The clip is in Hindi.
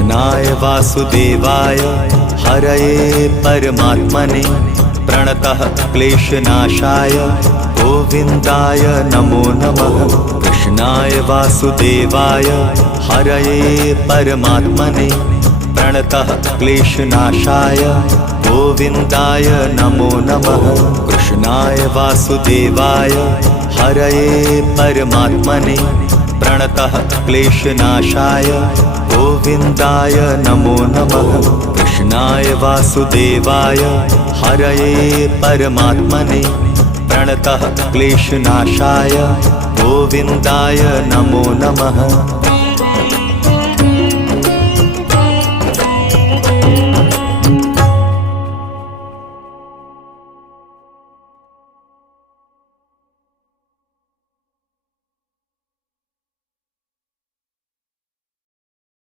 कृष्णाय वासुदेवाय हरये परमात्मने प्रणतः क्लेशनाशाय गोविन्दाय नमो नमः। कृष्णाय वासुदेवाय हरये परमात्मने प्रणतः क्लेशनाशाय गोविन्दाय नमो नमः। कृष्णाय वासुदेवाय हरये परमात्मने प्रणतः क्लेशनाशाय गोविन्दाय नमो नमः। कृष्णाय वासुदेवाय हरये परमात्मने प्रणतः क्लेशनाशाय गोविन्दाय नमो नमः।